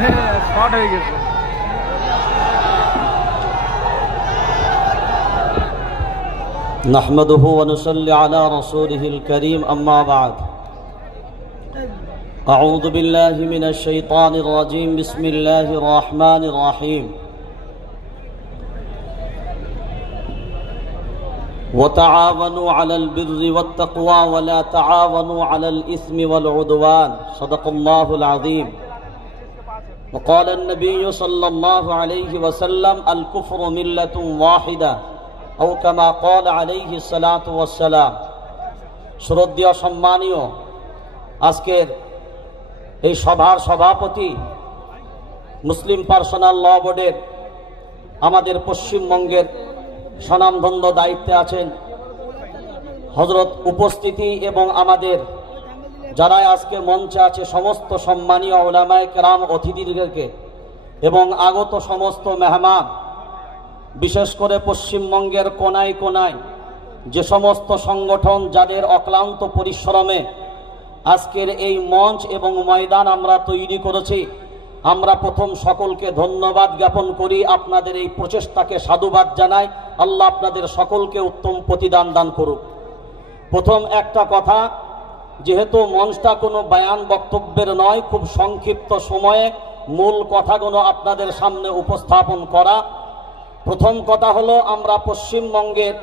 Short হয়ে গেছে। نحمده ونصلي على رسوله الكريم أما بعد أعوذ بالله من الشيطان الرجيم بسم الله الرحمن الرحيم وتعاونوا على البر والتقوى ولا تعاونوا على الإثم والعدوان صدق الله العظيم وقال النبي صلى الله عليه وسلم الكفر ملة واحدة أو كما قال عليه الصلاة والسلام শ্রদ্ধেয় সম্মানীয় আজকের এই সভার সভাপতি মুসলিম পার্সোনাল ল বোর্ডের আমাদের পশ্চিমবঙ্গের স্বনামধন্য দায়িত্বে আছেন হযরত উপস্থিতি এবং আমাদের যারা আজকে মঞ্চে আছে সমস্ত সম্মানীয় উলামায়ে কেরাম অতিথিদেরকে এবং আগত সমস্ত মেহমান, বিশেষ করে পশ্চিমবঙ্গের কোনায় কোনায় যে সমস্ত সংগঠন যাদের অক্লান্ত পরিশ্রমে আজকের এই মঞ্চ এবং ময়দান আমরা তৈরি করেছি, আমরা প্রথম সকলকে ধন্যবাদ জ্ঞাপন করি, আপনাদের এই প্রচেষ্টাকে সাধুবাদ জানাই। আল্লাহ আপনাদের সকলকে উত্তম প্রতিদান দান করুক। প্রথম একটা কথা, যেহেতু মঞ্চটা কোনো বয়ান বক্তব্যের নয়, খুব সংক্ষিপ্ত সময়ে মূল কথাগুলো আপনাদের সামনে উপস্থাপন করা। প্রথম কথা হলো, আমরা পশ্চিমবঙ্গের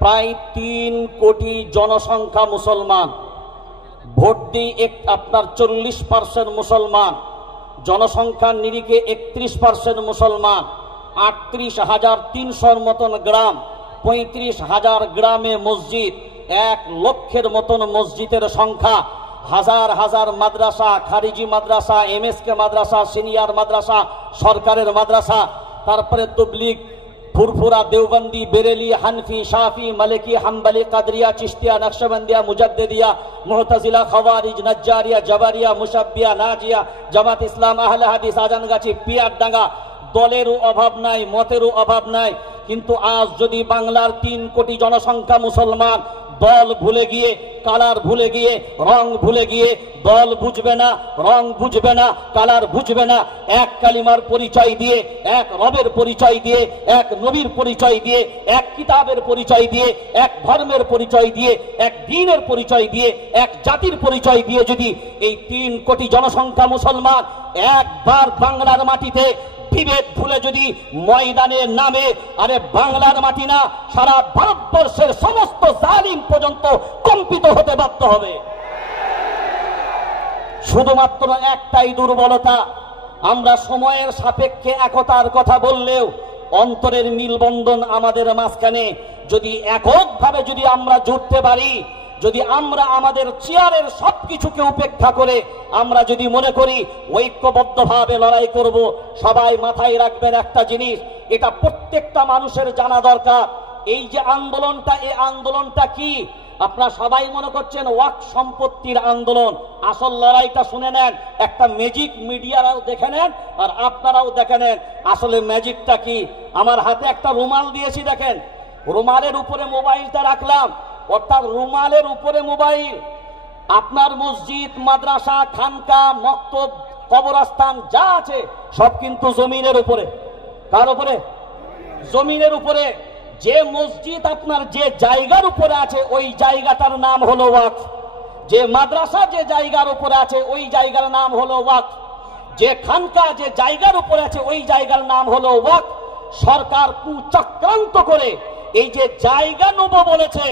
প্রায় 3 কোটি জনসংখ্যা মুসলমান, ভোট দিই আপনার 40% মুসলমান, জনসংখ্যার নিরিখে 31% মুসলমান, 38,300 মতন গ্রাম, 35,000 গ্রামে মসজিদ, 1 লক্ষের মতন মসজিদের সংখ্যা, হাজার হাজার মাদ্রাসা, খারিজি মাদ্রাসা, এমএসকে মাদ্রাসা, সিনিয়র মাদ্রাসা, সরকারের মাদ্রাসা, তারপরে তবলিগ, ফুরফুরা, দেওবন্দি, বেরেলি, হানফি, শাফি, মালিকি, হাম্বলি, কাদরিয়া, চিশতিয়া, নকশবন্দিয়া, মুজাদ্দিদিয়া, মু'তাজিলা, খাওয়ারিজ, নজ্জারিয়া, জাবারিয়া, মুশাব্বিয়া, নাজিয়া, জামাত ইসলাম, আহলে হাদিস, আজানগাছি, পিয়ারডাঙ্গা, দলেরও অভাব নাই, মতেরও অভাব নাই। কিন্তু আজ যদি বাংলার 3 কোটি জনসংখ্যা মুসলমান দল ভুলে গিয়ে, কালার ভুলে গিয়ে, রং ভুলে গিয়ে, দল বুঝবে না, রং বুঝবে না, কালার বুঝবে না, এক কালিমার পরিচয় দিয়ে, এক রবের পরিচয় দিয়ে, এক নবীর পরিচয় দিয়ে, এক কিতাবের পরিচয় দিয়ে, এক ধর্মের পরিচয় দিয়ে, এক দ্বীনের পরিচয় দিয়ে, এক জাতির পরিচয় দিয়ে যদি এই 3 কোটি জনসংখ্যা মুসলমান একবার বাংলার মাটিতে বিভেদ ভুলে যদি ময়দানে নামে, আরে বাংলার মাটি না, সারা ভারতবর্ষের সমস্ত জালিম পর্যন্ত কম্পিত হতে বাধ্য হবে। শুধুমাত্র একটাই দুর্বলতা, আমরা সময়ের সাপেক্ষে একতার কথা বললেও অন্তরের মিলবন্ধন আমাদের মাঝখানে যদি এককভাবে যদি আমরা জুটতে পারি, যদি আমরা আমাদের চেয়ারের সবকিছুকে উপেক্ষা করে আমরা যদি মনে করি ঐক্যবদ্ধভাবে লড়াই করব, সবাই মাথায় রাখবেন একটা জিনিস, এটা প্রত্যেকটা মানুষের জানা দরকার। এই যে আন্দোলনটা, এই আন্দোলনটা কি? আপনারা সবাই মনে করছেন ওয়াক্ফ সম্পত্তির আন্দোলন, আসল লড়াইটা শুনে নেন, একটা ম্যাজিক মিডিয়ারাও দেখে নেন আর আপনারাও দেখে নেন আসলে ম্যাজিকটা কি। আমার হাতে একটা রুমাল দিয়েছি, দেখেন, রুমালের উপরে মোবাইলটা রাখলাম, অর্থাৎ রুমালের উপরে মোবাইল। আপনার মসজিদ, মাদ্রাসা, খানকা, মক্তব, কবরস্থান যা আছে সব কিন্তু জমিনের উপরে। কার উপরে? জমিনের উপরে। যে মসজিদ আপনার যে জায়গার উপরে আছে ওই জায়গাটার নাম হলো ওয়াকফ, যে মাদ্রাসা যে জায়গার উপরে আছে ওই জায়গার নাম হলো ওয়াকফ, যে খানকা যে জায়গার উপরে আছে ওই জায়গার নাম হলো ওয়াকফ। সরকার কুচক্রান্ত করে এই যে জায়গা নেব বলেছে,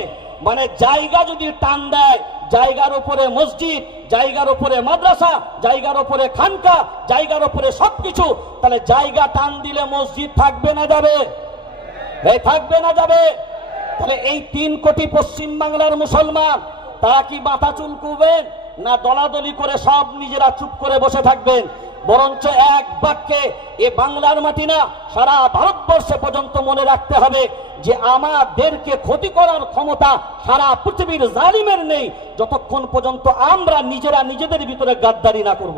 মানে জায়গা যদি টান দেয়, জায়গার উপরে মসজিদ, জায়গার উপরে মাদ্রাসা, জায়গার উপরে খানকা, জায়গার উপরে সবকিছু, তাহলে জায়গা টান দিলে মসজিদ থাকবে না যাবে? এই থাকবে না যাবে? তাহলে এই 3 কোটি পশ্চিম বাংলার মুসলমান তারা কি মাথা চুলকুবেন না দলাদলি করে সব নিজেরা চুপ করে বসে থাকবেন? বরঞ্চ এক বাক্যে এ বাংলার মাটি না, সারা ভারতবর্ষে পর্যন্ত মনে রাখতে হবে যে আমাদেরকে ক্ষতি করার ক্ষমতা সারা পৃথিবীর জালিমের নেই, যতক্ষণ পর্যন্ত আমরা নিজেরা নিজেদের ভিতরে গাদ্দারি না করব।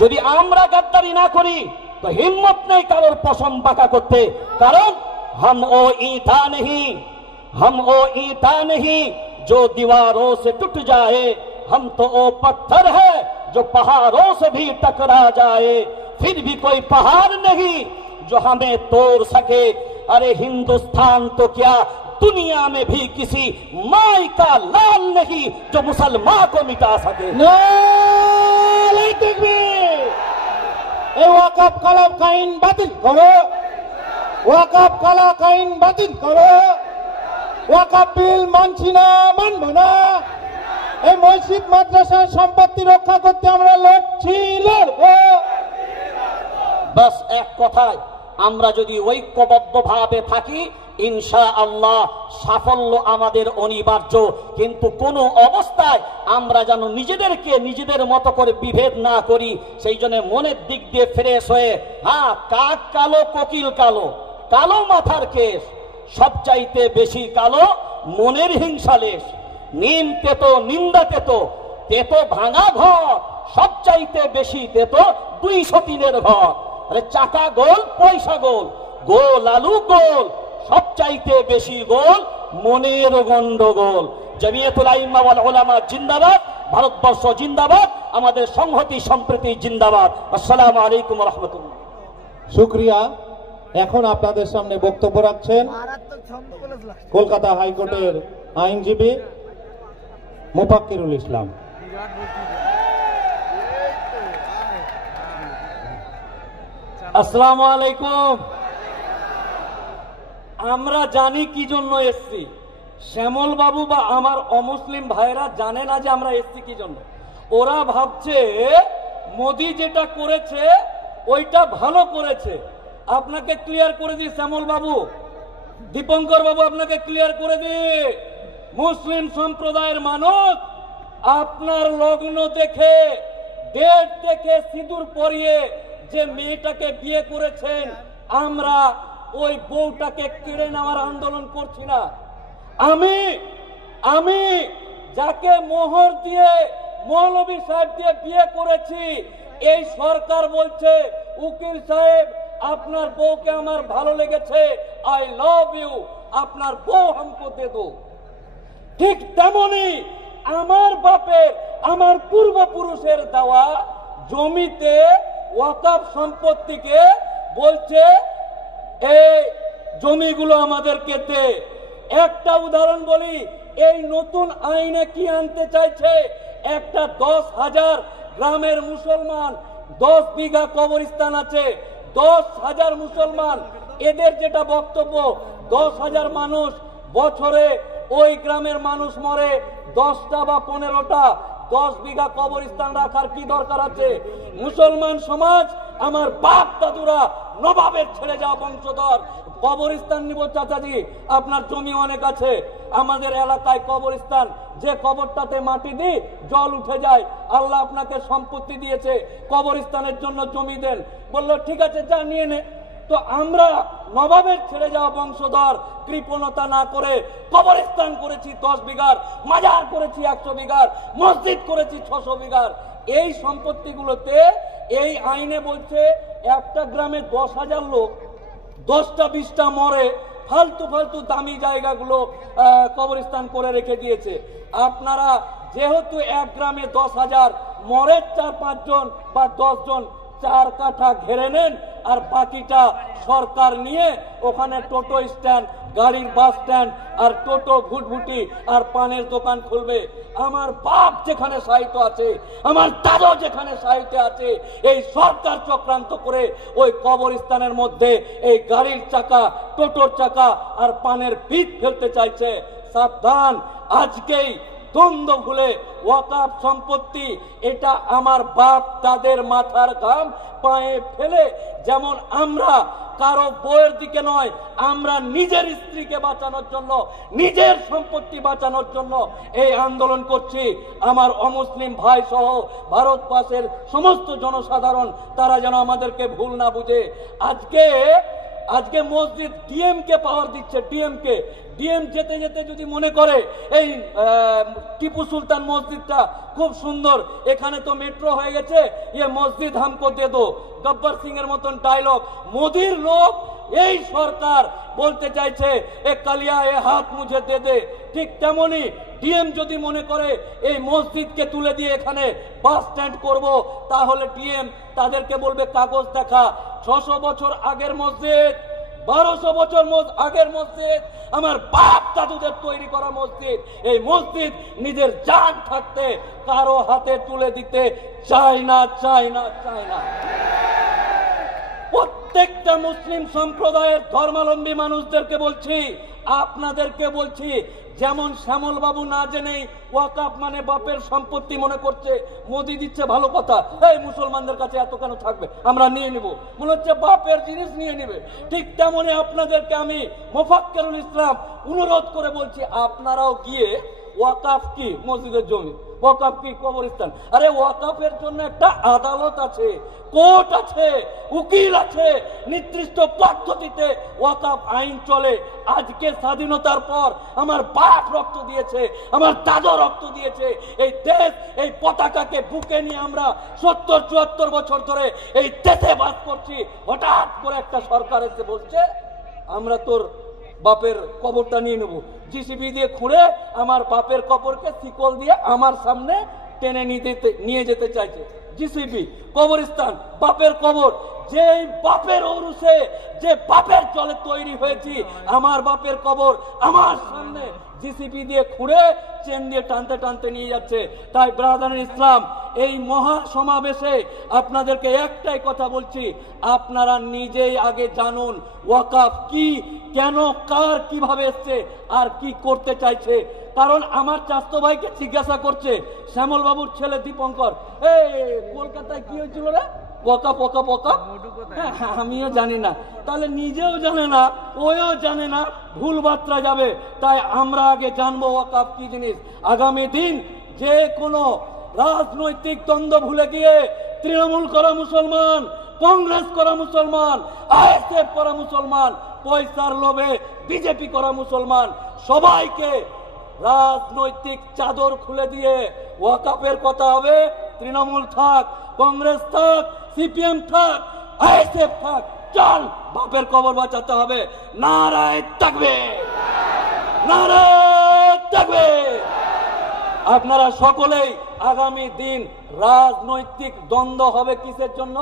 যদি আমরা গাদ্দারি না করি তো হিম্মত নেই কারোর পশম বাঁকা করতে, কারণ हम वो ईंटा नहीं जो दीवारों से टूट जाए, हम तो वो पत्थर है जो पहाड़ों से भी टकरा जाए फिर भी कोई पहाड़ नहीं जो हमें तोड़ सके। अरे हिंदुस्तान तो क्या दुनिया में भी किसी माई का लाल नहीं जो मुसलमान को मिटा सके। নারায়ে তাকবীর। এই ওয়াকফ কালাম আইন বাতিল করো, ওয়াকফ কালাম আইন বাতিল করো, ওয়াকফ বিল মানছি না, মানব না। এই মসজিদ মাদ্রাসার সম্পত্তি রক্ষা করতে আমরা লড়ছি, লড়বো। বাস এক কথায় আমরা যদি ঐক্যবদ্ধভাবে থাকি ইনশাআল্লাহ সাফল্য আমাদের অনিবার্য। কিন্তু কোন অবস্থায় আমরা যেন নিজেদেরকে নিজেদের মতো করে বিভেদ না করি। সেই জন্য মনের দিক দিয়ে ফ্রেশ হয়ে, হ্যাঁ, কাক কালো কোকিল কালো, কালো মাথার কেশ, সবচাইতে বেশি কালো মনের হিংসালেশ। নিম তেতো নিন্দা তেতো, তেতো ভাঙা ঘর, সবচাইতে বেশি তেতো 203-এর ঘর। আরে চাকা গোল পয়সা গোল, গোল আলু গোল, সবচাইতে বেশি গোল মনের গন্ডগোল। জমিয়তুল আইম্মা ওয়াল উলামা জিন্দাবাদ, ভারতবর্ষ জিন্দাবাদ, আমাদের সংহতি সম্প্রীতি জিন্দাবাদ। আসসালামু আলাইকুম ওয়া রাহমাতুল্লাহ। শুকরিয়া। এখন আপনাদের সামনে বক্তব্য রাখছেন কলকাতা হাইকোর্টের আইনজীবী মুফাক্কিরুল ইসলাম। আসসালামু আলাইকুম। আমরা জানি কি জন্য এসছি, শ্যামল বাবু বা আমার অমুসলিম ভাইরা জানে না যে আমরা এসছি কি জন্য। ওরা ভাবছে মোদি যেটা করেছে ওইটা ভালো করেছে। আপনাকে ক্লিয়ার করে দিই শ্যামল বাবু, দীপঙ্কর বাবু, আপনাকে ক্লিয়ার করে দিই, মুসলিম সম্প্রদায়ের মানুষ আপনার লগ্ন দেখে, ডেট দেখে, সিঁদুর পরিয়ে যে মেয়েটাকে বিয়ে করেছেন, আমরা ওই বউটাকে কেড়ে নেওয়ার আন্দোলন করছি না। আমি যাকে মোহর দিয়ে মৌলভী সাহেব দিয়ে বিয়ে করেছি, এই সরকার বলছে উকিল সাহেব আপনার বউকে আমার ভালো লেগেছে, আই লাভ ইউ, আপনার বউ हमको दे दो। ঠিক তেমনি আমার বাপের, আমার পূর্বপুরুষের দেওয়া জমিতে ওয়াকফ সম্পত্তিকে বলছে এই জমিগুলো আমাদেরকে দে। একটা উদাহরণ বলি, এই নতুন আইনে কি আনতে চাইছে, একটা 10,000 গ্রামের মুসলমান, 10 বিঘা কবরস্থান আছে, 10,000 মুসলমান, এদের যেটা বক্তব্য 10,000 মানুষ বছরে ওই গ্রামের মানুষ মরে 10টা বা 15টা, 10 বিঘা কবরস্থান রাখার কি দরকার আছে? মুসলমান সমাজ, আমার বাপ দাদুরা নবাবের ছেড়ে যাওয়া বংশধর, কবরস্থান নিব চাচাজি, আপনার জমি অনেক আছে, আমাদের এলাকায় কবরস্থান, যে কবরটাতে মাটি দিই জল উঠে যায়, আল্লাহ আপনাকে সম্পত্তি দিয়েছে, কবরস্থানের জন্য জমি দেন। বললো ঠিক আছে, যা নিয়ে নে। তো আমরা নবাবের ছেড়ে যাওয়া বংশধর কৃপণতা না করে কবরস্থান করেছি 10 বিঘার, মাজার করেছি 100 বিঘার, মসজিদ করেছি 600 বিঘার। এই সম্পত্তিগুলোতে এই আইনে বলছে একটা গ্রামে 10,000 লোক, 10টা 20টা মরে, ফালতু ফালতু দামি জায়গাগুলো কবরস্থান করে রেখে দিয়েছে। আপনারা যেহেতু এক গ্রামে 10,000 মরে 4-5 জন বা 10 জন, 4 কাঠা ঘেরে নেন, আর বাকিটা সরকার নিয়ে ওখানে টোটো স্ট্যান্ড, গাড়ির বাস স্ট্যান্ড আর টোটো ভুটভুটি আর পানের দোকান খুলবে। আমার বাপ যেখানে সাহিত্য আছে, আমার দাদা যেখানে সাহিত্য আছে, এই সরকার চক্রান্ত করে ওই কবরস্থানের মধ্যে এই গাড়ির চাকা, টোটোর চাকা আর পানের পিঠ ফেলতে চাইছে। সাবধান, আজকেই দ্বন্দ্ব ভুলে ওয়াকফ সম্পত্তি এটা আমার বাপ তাদের মাথার ঘাম পায়ে ফেলে, যেমন আমরা কারো বইয়ের দিকে নয়, আমরা নিজের স্ত্রীকে বাঁচানোর জন্য, নিজের সম্পত্তি বাঁচানোর জন্য এই আন্দোলন করছি। আমার অমুসলিম ভাই সহ ভারতবর্ষের সমস্ত জনসাধারণ তারা যেন আমাদেরকে ভুল না বুঝে। আজকে মসজিদ ডিএম কে পাওয়ার দিচ্ছে, ডিএম যেতে যেতে যদি মনে করে এই টিপু সুলতান মসজিদটা খুব সুন্দর, এখানে তো মেট্রো হয়ে গেছে, ये মসজিদ हमको दे दो, গব্বর সিং এর মতন ডায়লগ। মোদির লোক এই সরকার বলতে চাইছে এ কালিয়া এ হাত মুঝে দে দে, ঠিক তেমনি ডিএম যদি মনে করে এই মসজিদকে তুলে দিয়ে এখানে বাস স্ট্যান্ড করব, তাহলে ডিএম তাদেরকে বলবে কাগজ দেখা। 600 বছর আগের মসজিদ, 1200 বছর আগের মসজিদ, আমার বাপ দাদুদের তৈরি করা মসজিদ, এই মসজিদ নিজের জান থাকতে কারো হাতে তুলে দিতে চায় না, চায় না, চায় না। প্রত্যেকটা মুসলিম সম্প্রদায়ের ধর্মাবলম্বী মানুষদেরকে বলছি, আপনাদেরকে বলছি, যেমন শ্যামল বাবু না জেনেই ওয়াকাফ মানে বাপের সম্পত্তি মনে করছে, মোদি দিচ্ছে ভালো কথা, এই মুসলমানদের কাছে এত কেন থাকবে, আমরা নিয়ে নিব, মনে হচ্ছে বাপের জিনিস নিয়ে নিবে। ঠিক তেমনি আপনাদেরকে আমি মোফাক্কেরুল ইসলাম অনুরোধ করে বলছি, আপনারাও গিয়ে ওয়াকাফ কি মসজিদের জমি, ওয়াকাফ কি কবরস্থান, আরে ওয়াকাফের জন্য একটা আদালত আছে, কোর্ট আছে, উকিল আছে, নির্দিষ্ট পদ্ধতিতে ওয়াকাফ আইন চলে। আজকে স্বাধীনতার পর আমার বাপ রক্ত দিয়েছে, আমার দাদা রক্ত দিয়েছে, এই দেশ, এই পতাকাকে বুকে নিয়ে আমরা 70-74 বছর ধরে এই দেশে বাস করছি। হঠাৎ করে একটা সরকার এসে বলছে আমরা তোর বাপের কবরটা নিয়ে নেব, জিসিবি দিয়ে খুঁড়ে আমার বাপের কবরকে শিকল দিয়ে আমার সামনে টেনে নিয়ে যেতে চাইছে। জিসিবি, কবরস্থান, বাপের কবর, যে বাপের ঔরসে, যে বাপের জলে তৈরি হয়েছি, আমার বাপের কবর আমার সামনে জিসিবি দিয়ে খুঁড়ে চেন দিয়ে টানতে টানতে নিয়ে যাচ্ছে। তাই ব্রাদার ইসলাম, এই মহা সমাবেশে আপনাদেরকে একটাই কথা বলছি, আপনারা নিজেই আগে জানুন ওয়াকাফ কি, কেন, কার, কিভাবে এসছে আর কি করতে চাইছে। কারণ আমার চাচতো ভাইকে জিজ্ঞাসা করছে শ্যামল বাবুর ছেলে দীপঙ্কর, কলকাতায় কি হয়েছিল রে, ওয়াকাফ ওয়াকাফ ওয়াকাফ, আমিও জানি না, তাহলে নিজেও জানে না, ওও জানে না, ভুল বার্তা যাবে। তাই আমরা আগে জানবো ওয়াকাফ কি জিনিস। আগামী দিন যে কোনো রাজনৈতিক দ্বন্দ্ব ভুলে গিয়ে তৃণমূল করা মুসলমান, কংগ্রেস করা মুসলমান, আইএসএফ করা মুসলমান, পয়সার লোভে বিজেপি করা মুসলমান, সবাইকে রাজনৈতিক চাদর খুলে দিয়ে ওয়াকাফের কথা হবে। তৃণমূল থাক, কংগ্রেস থাক, সিপিএম থাক, আইএসএফ থাক, চল বাপের কবর বাঁচাতে হবে। নারায়ে তাকবীর, নারায়ে তাকবীর। আপনারা সকলেই আগামী দিন রাজনৈতিক দ্বন্দ্ব হবে কিসের জন্য?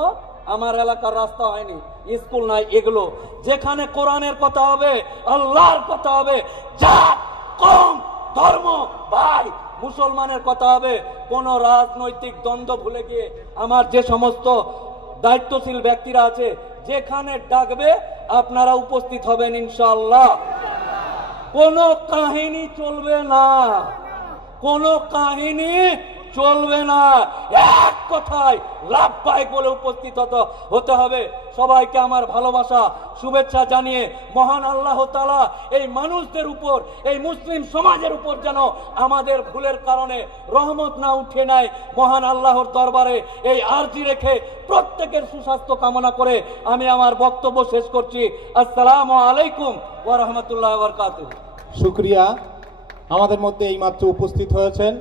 আমার এলাকার রাস্তা হয়নি, স্কুল নাই, এগুলো যেখানে কোরআনের কথা হবে, আল্লাহর কথা হবে, জাত, কম, ধর্ম, ভাই, মুসলমানের কথা হবে। কোন রাজনৈতিক দ্বন্দ্ব ভুলে গিয়ে আমার যে সমস্ত দায়িত্বশীল ব্যক্তিরা আছে, যেখানে ডাকবে আপনারা উপস্থিত হবেন ইনশাআল্লাহ। কোন কাহিনী চলবে না, কোন কাহিনী চলবে না, এক কথায় লাভবাহিক বলে উপস্থিত হতে হবে। সবাইকে আমার ভালোবাসা, শুভেচ্ছা জানিয়ে মহান আল্লাহ তাআলা এই মানুষদের উপর, এই মুসলিম সমাজের উপর যেন আমাদের ভুলের কারণে রহমত না উঠে নেয়, মহান আল্লাহর দরবারে এই আরজি রেখে প্রত্যেকের সুস্বাস্থ্য কামনা করে আমি আমার বক্তব্য শেষ করছি। আসসালামু আলাইকুম ওয়া রাহমাতুল্লাহি ওয়া বারাকাতুহু। শুকরিয়া। আমাদের মধ্যে এইমাত্র উপস্থিত হয়েছেন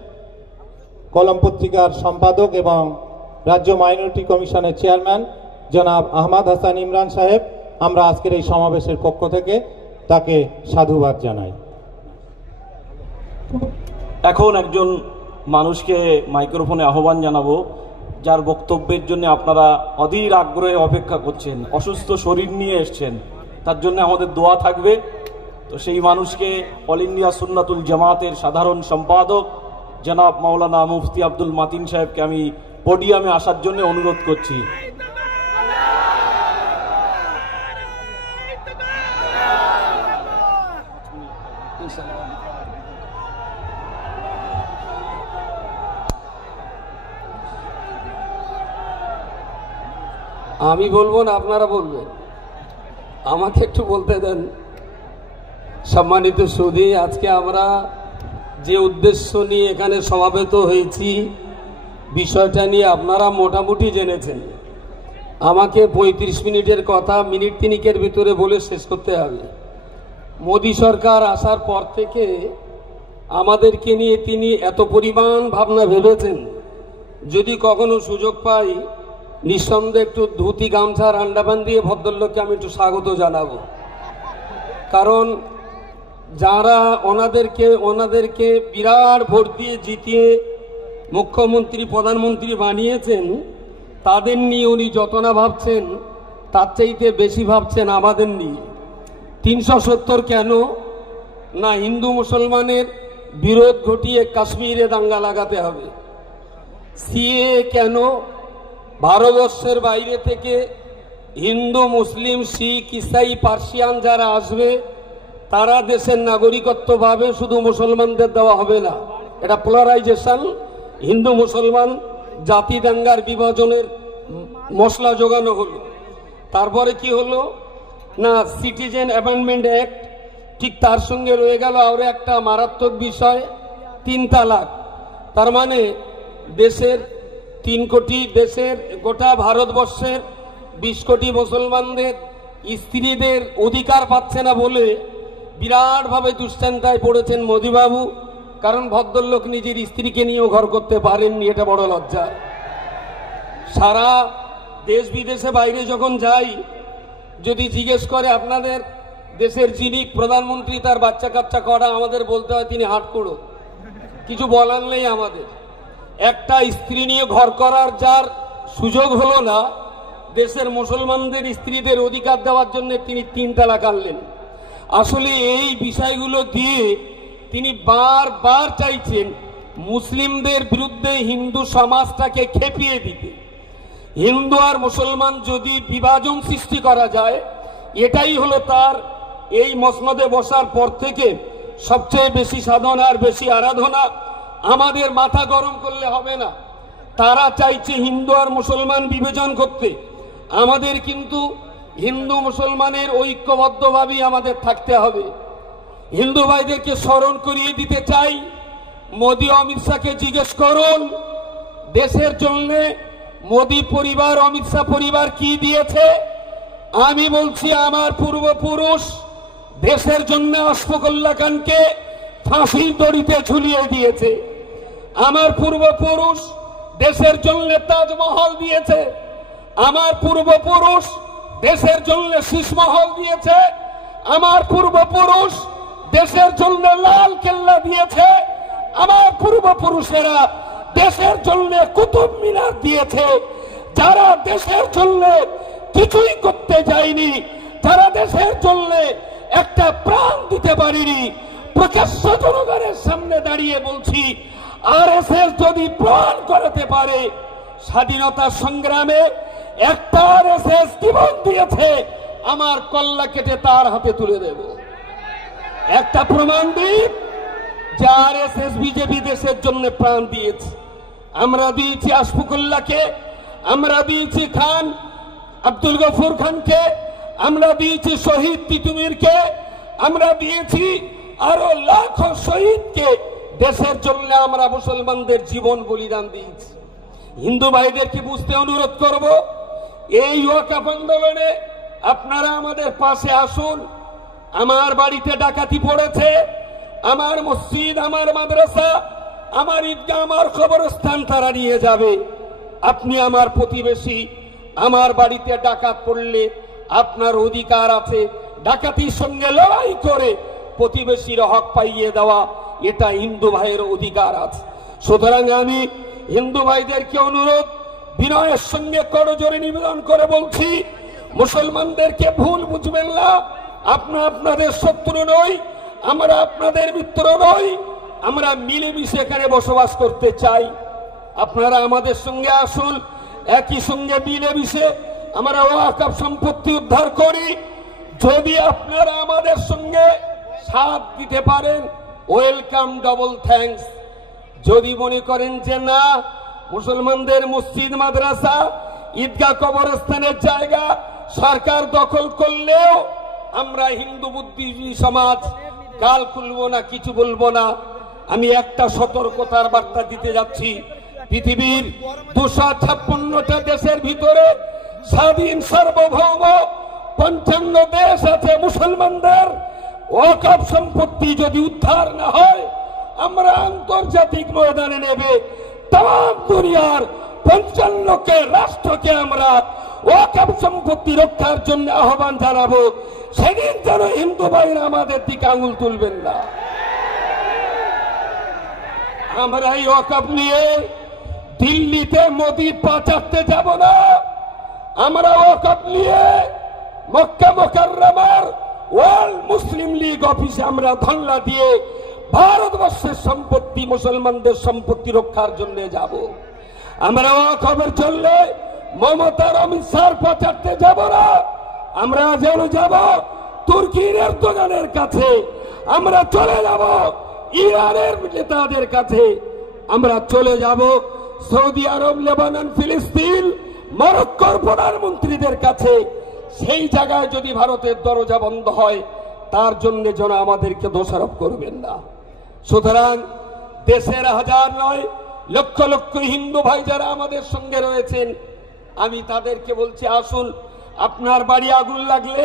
কলম পত্রিকার সম্পাদক এবং রাজ্য মাইনরিটি কমিশনের চেয়ারম্যান জনাব আহমদ হাসান ইমরান সাহেব। আমরা আজকের এই সমাবেশের পক্ষ থেকে তাকে সাধুবাদ জানাই। এখন একজন মানুষকে মাইক্রোফোনে আহ্বান জানাবো, যার বক্তব্যের জন্য আপনারা অধীর আগ্রহে অপেক্ষা করছেন, অসুস্থ শরীর নিয়ে এসছেন, তার জন্য আমাদের দোয়া থাকবে। তো সেই মানুষকে অল ইন্ডিয়া সুন্নাতুল জামাতের সাধারণ সম্পাদক জনাব মাওলানা মুফতি আব্দুল মাতিন সাহেবকে আমি পোডিয়ামে আসার জন্য অনুরোধ করছি। আমি বলবো না, আপনারা বলবেন, আমাকে একটু বলতে দেন। সম্মানিত সুধী, আজকে আমরা যে উদ্দেশ্য নিয়ে এখানে সমাবেত হয়েছি, বিষয়টা নিয়ে আপনারা মোটামুটি জেনেছেন। আমাকে 35 মিনিটের কথা মিনিট তিনিকের ভিতরে বলে শেষ করতে হবে। মোদী সরকার আসার পর থেকে আমাদেরকে নিয়ে তিনি এত পরিমাণ ভাবনা ভেবেছেন, যদি কখনো সুযোগ পাই নিঃসন্দেহে একটু ধুতি গামছার আন্ডামান দিয়ে ভদ্রলোককে আমি একটু স্বাগত জানাবো। কারণ যারা ওনাদেরকে বিরাট ভোট দিয়ে জিতিয়ে মুখ্যমন্ত্রী প্রধানমন্ত্রী বানিয়েছেন, তাদের নিয়ে উনি যত না ভাবছেন তার চাইতে বেশি ভাবছেন আমাদের নিয়ে। 370 কেন না, হিন্দু মুসলমানের বিরোধ ঘটিয়ে কাশ্মীরে দাঙ্গা লাগাতে হবে। সিএ কেন, ভারতবর্ষের বাইরে থেকে হিন্দু মুসলিম শিখ ইসাই পার্সিয়ান যারা আসবে তারা দেশের নাগরিকত্ব পাবে, শুধু মুসলমানদের দেওয়া হবে না। এটা পোলারাইজেশন, হিন্দু মুসলমান জাতি দাঙ্গার বিভাজনের মশলা জোগানো হলো। তারপরে কি হলো না, সিটিজেন অ্যামেন্ডমেন্ট অ্যাক্ট, ঠিক তার সঙ্গে রয়ে গেল আরো একটা মারাত্মক বিষয়, 3 তালাক। তার মানে দেশের 3 কোটি, দেশের গোটা ভারতবর্ষের 20 কোটি মুসলমানদের স্ত্রীদের অধিকার পাচ্ছে না বলে বিরাটভাবে দুশ্চিন্তায় পড়েছেন মোদিবাবু। কারণ ভদ্রলোক নিজের স্ত্রীকে নিয়েও ঘর করতে পারেননি, এটা বড় লজ্জা। সারা দেশ বিদেশে বাইরে যখন যাই, যদি জিজ্ঞেস করে আপনাদের দেশের যিনি প্রধানমন্ত্রী তার বাচ্চা কাচ্চা করা, আমাদের বলতে হয় তিনি হাটকুড়ো, কিছু বলার নেই আমাদের। একটা স্ত্রী নিয়ে ঘর করার যার সুযোগ হলো না, দেশের মুসলমানদের স্ত্রীদের অধিকার দেওয়ার জন্য তিনি 3 তালাক আনলেন। আসলে এই বিষয়গুলো দিয়ে তিনি বারবার চাইছেন মুসলিমদের বিরুদ্ধে হিন্দু সমাজটাকে খেপিয়ে দিতে। হিন্দু আর মুসলমান যদি বিভাজন সৃষ্টি করা যায়, এটাই হলো তার এই মসনদে বসার পর থেকে সবচেয়ে বেশি সাধনা আর বেশি আরাধনা। আমাদের মাথা গরম করলে হবে না। তারা চাইছে হিন্দু আর মুসলমান বিভাজন করতে, আমাদের কিন্তু হিন্দু মুসলমানের ঐক্যবদ্ধভাবেই আমাদের থাকতে হবে। হিন্দু ভাইদেরকে স্মরণ করিয়ে দিতে চাই, মোদি অমিত শাহকে জিজ্ঞেস করুন দেশের জন্য মোদি পরিবার, অমিত শাহ পরিবার কি দিয়েছে। আমি বলছি আমার পূর্বপুরুষ দেশের জন্য আশফাকুল্লাহ খানকে ফাঁসির দড়িতে ঝুলিয়ে দিয়েছে। আমার পূর্বপুরুষ দেশের জন্য তাজমহল দিয়েছে। আমার পূর্বপুরুষ দেশের জন্য শীষমহল দিয়েছে। আমার পূর্বপুরুষ দেশের জন্য লাল কেল্লা দিয়েছে। আমার পূর্বপুরুষেরা দেশের জন্য কুতুব মিনার দিয়েছে। যারা দেশের জন্য কিছুই করতে যায়নি, যারা দেশের জন্য একটা প্রাণ দিতে পারেনি, প্রকাশ্য জনগণের সামনে দাঁড়িয়ে বলছি, আরএসএস যদি প্রাণ করাতে পারে, স্বাধীনতা সংগ্রামে একটা আরএসএস জীবন দিয়েছে, আমার কল্লা কেটে তার হাতে তুলে দেব। একটা প্রমাণ দিই যে আরএসএস বিজেপি দেশের জন্য প্রাণ দিয়েছে। আমরা দিয়েছি আশফাকুল্লাহকে, আমরা দিয়েছি খান আব্দুল গফুর খানকে, আমরা দিয়েছি শহীদ তিতুমিরকে, আমরা দিয়েছি আরো লাখো শহীদকে। দেশের জন্য আমরা মুসলমানদের জীবন বলিদান দিয়েছি। হিন্দু ভাইদেরকে বুঝতে অনুরোধ করব, এই ওয়াকফ আন্দোলনে আপনারা আমাদের পাশে আসুন। আমার বাড়িতে ডাকাতি পড়েছে, আমার মসজিদ, আমার মাদ্রাসা, আমার ঈদগাহ, আমার কবরস্থান তারা নিয়ে যাবে। আপনি আমার প্রতিবেশী, আমার বাড়িতে ডাকাত পড়লে আপনার অধিকার আছে ডাকাতির সঙ্গে লড়াই করে প্রতিবেশীর হক পাইয়ে দেওয়া, এটা হিন্দু ভাইয়ের অধিকার আছে। সুতরাং আমি হিন্দু ভাইদেরকে অনুরোধ, বিনয়ের সঙ্গে করজোড়ে নিবেদন করে বলছি, মুসলমানদেরকে ভুল বুঝবেন না। আপনাদের শত্রু নই, আমরা আপনাদের মিত্র নই, আমরা মিলেমিশে এখানে বসবাস করতে চাই। আপনারা আমাদের সঙ্গে আসুন, একই সঙ্গে মিলেমিশে আমরা ওয়াকফ সম্পত্তি উদ্ধার করি। যদি আপনারা আমাদের সঙ্গে সাথ দিতে পারেন, ওয়েলকাম, ডবল থ্যাঙ্কস। যদি মনে করেন যে না, মুসলমানদের মসজিদ, মাদ্রাসা, ঈদগাহ, কবরস্থানের জায়গা সরকার দখল করলেও আমরা হিন্দু বুদ্ধিজীবী সমাজ গাল খুলবো না, কিছু বলবো না। আমি একটা সতর্কতার বার্তা দিতে যাচ্ছি, পৃথিবীর 256টা দেশের ভিতরে স্বাধীন সার্বভৌম 55 দেশ আছে। মুসলমানদের ওয়াকফ সম্পত্তি যদি উদ্ধার না হয়, আমরা আন্তর্জাতিক ময়দানে নেবে তাম দুনিয়ার 55 ধর্মকে, রাষ্ট্রকে আমরা ওয়াকফ সম্পত্তি রক্ষার জন্য আহ্বান জানাবো, সেদিন যেন হিন্দু ভাইরা আমাদের দিকে আঙুল তুলবেন না। আমরা এই ওয়াকফ নিয়ে দিল্লিতে মোদির পা চাটতে যাব না। আমরা ওয়াকফ নিয়ে মক্কা মুকাররমার ওয়ার্ল্ড মুসলিম লীগ অফিসে আমরা ধর্ণা দিয়ে ভারতবর্ষের সম্পত্তি, মুসলমানদের সম্পত্তি রক্ষার জন্য যাব। আমরা ওয়াকফের জন্য মমতার অমিত শাহর পা চাটতে যাব না। আমরা যেন যাব তুর্কির এরদোগানের কাছে, আমরা চলে যাব ইরানের নেতাদের কাছে, আমরা চলে যাব সৌদি আরব, লেবানন, ফিলিস্তিন, মরক্কোর প্রধানমন্ত্রীদের কাছে। সেই জায়গায় যদি ভারতের দরজা বন্ধ হয়, তার জন্য যেন আমাদেরকে দোষারোপ করবেন না। সুতরাং দেশের হাজার নয় লক্ষ লক্ষ হিন্দু ভাই যারা আমাদের সঙ্গে রয়েছেন, আমি তাদেরকে বলছি, আসুন, আপনার বাড়ি আগুন লাগলে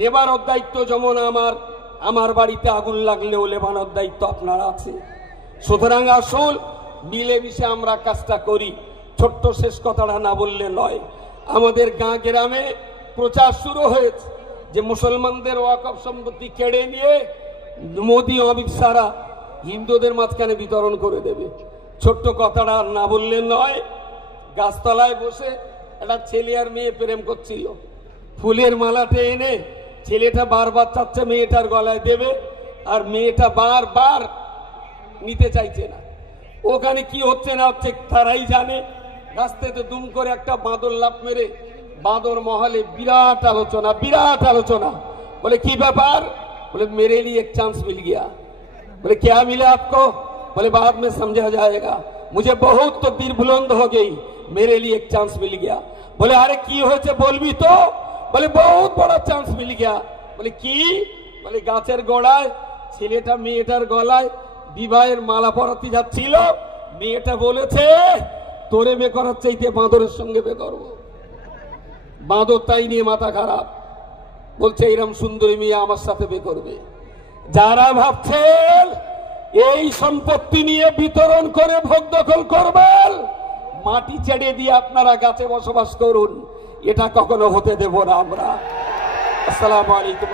নেবানোর দায়িত্ব যেমন আমার বাড়িতে আগুন লাগলেও লেবানোর দায়িত্ব আপনার আছে। সুতরাং আসুন, মিলেমিশে আমরা কাজটা করি। ছোট্ট শেষ কথাটা না বললে নয়। আমাদের গাঁ গ্রামে প্রচার শুরু হয়েছে যে মুসলমানদের ওয়াকফ সম্পত্তি কেড়ে নিয়ে মোদি অমিত শাহরা হিন্দুদের মাঝখানে বিতরণ করে দেবে। ছোট্ট কথাটা না বললে নয়। গাছতলায় বসে একটা ছেলে আর মেয়ে প্রেম করছিল, ফুলের মালাটা এনে ছেলেটা বারবার চাচ্ছে মেয়েটার গলায় দেবে, আর মেয়েটা বারবার নিতে চাইছে না। ওখানে কি হচ্ছে না হচ্ছে তারাই জানে। রাস্তাতে দুম করে একটা বাঁদর লাফ মেরে बादर महले विराट आलोचना। बोले की व्यापार? बोले मेरे लिए एक चांस मिल गया। बोले क्या मिला आपको? बोले बाद में समझा जाएगा, मुझे बहुत तो दिल बुलंद हो गई, मेरे लिए एक चांस मिल गया। बोले अरे की होचे बोलबी तो? बोले बहुत बड़ा चांस मिल गया। बोले की? बोले गाছের গোড়ায় ছেলেটা মেয়েটার গলায় বিবাহের মালা পরাতে যাচ্ছিল, মেয়েটা বলেছে তোরে বিয়ে করার চাইতে বাঁদরের সঙ্গে বিয়ে করব। বাঁদর তাই নিয়ে মাথা খারাপ, বলছে এরকম সুন্দরী মেয়ে আমার সাথে বিয়ে করবে। যারা ভাবছেন এই সম্পত্তি নিয়ে বিতরণ করে ভোগ দখল করবেন, মাটি ছেড়ে দিয়ে আপনারা গাছে বসবাস করুন, এটা কখনো হতে দেব না আমরা। আসসালামু আলাইকুম।